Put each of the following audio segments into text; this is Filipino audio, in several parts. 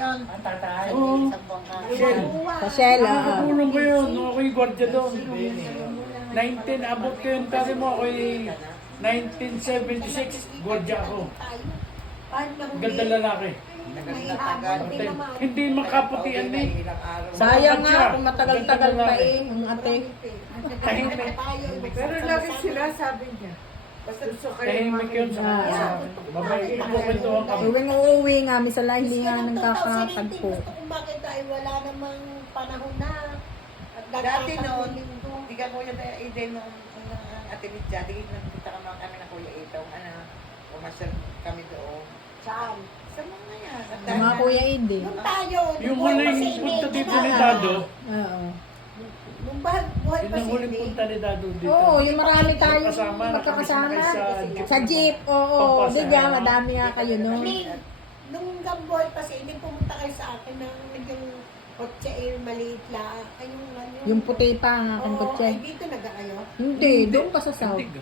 yan. Ang tatay. Oo. Shell. Sa Shell, Nakatulong ko yun nung ako'y gwardiya doon. 19, abot ko yun kasi mo ako'y 1976, gwardiya ako. Ganda lalaki. Hindi makaputian eh. Sayang nga kung matagal-tagal pa ang ate. Tahimik. Pero lagi sila sabi niya. Basta gusto kayo Tahimik yun sa kanila. Babay, magkukwentuhan kami. Tuwing uuwi nga, minsan lang hindi nga nang kakatagpo. Gusto kong bakit ay wala namang panahon na. At Dati nagkakataon noon, linggo. hindi ka kuya Eden nung ate Mitya, di nagpunta ka naman kami ng kuya Ito. Umasyal kami doon. Saan? Sa mga yan. Yung mga Kuya Ede. Nung tayo, Yung buhay pa huling si punta Inay. dito ni Dado, Oo. Nung buhay yun pa ang si huling Inay. punta ni Dado dito. Oo, yung marami tayo Kasama, magkakasama. nakakasama Sa jeep, oo. Pampasaya. Di ba, madami nga kayo nun. Hindi, nung buhay pa si Inay, pumunta kayo sa akin ng yung kotse maliit lang. Ay, Yung puti pa ang aking Oo, kotse. ay dito naga kayo. Hindi, doon pa sa south. Antig.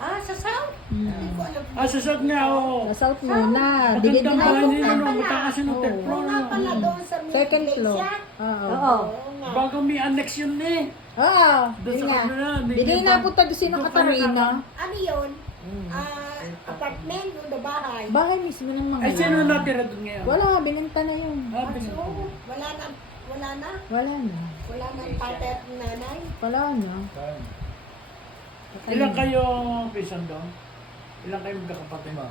Ah, sa South? Hindi ko alam. Sa South nga, oo. Sa south muna. Digid Magandang na bahay yung nila, no? Mataas yun ang third Oo floor. nga no? pala doon sa may second iglesia. floor. Oo. Oo nga. Bago may annex yun eh. Oo, Doon yun sa nga. kanila, may Hindi ibang- na punta doon si doon Katarina. Ano yun? Apartment o na bahay? Bahay mismo ng mga Ay, sino yan. natira doon ngayon? Wala, binenta na yun. Ah, binigyan So, ko. wala na. Wala na. Wala na. Wala na ang tatay at nanay. Wala na. Ilan kayo pisan doon? Ilan kayo magkakapatid? 5.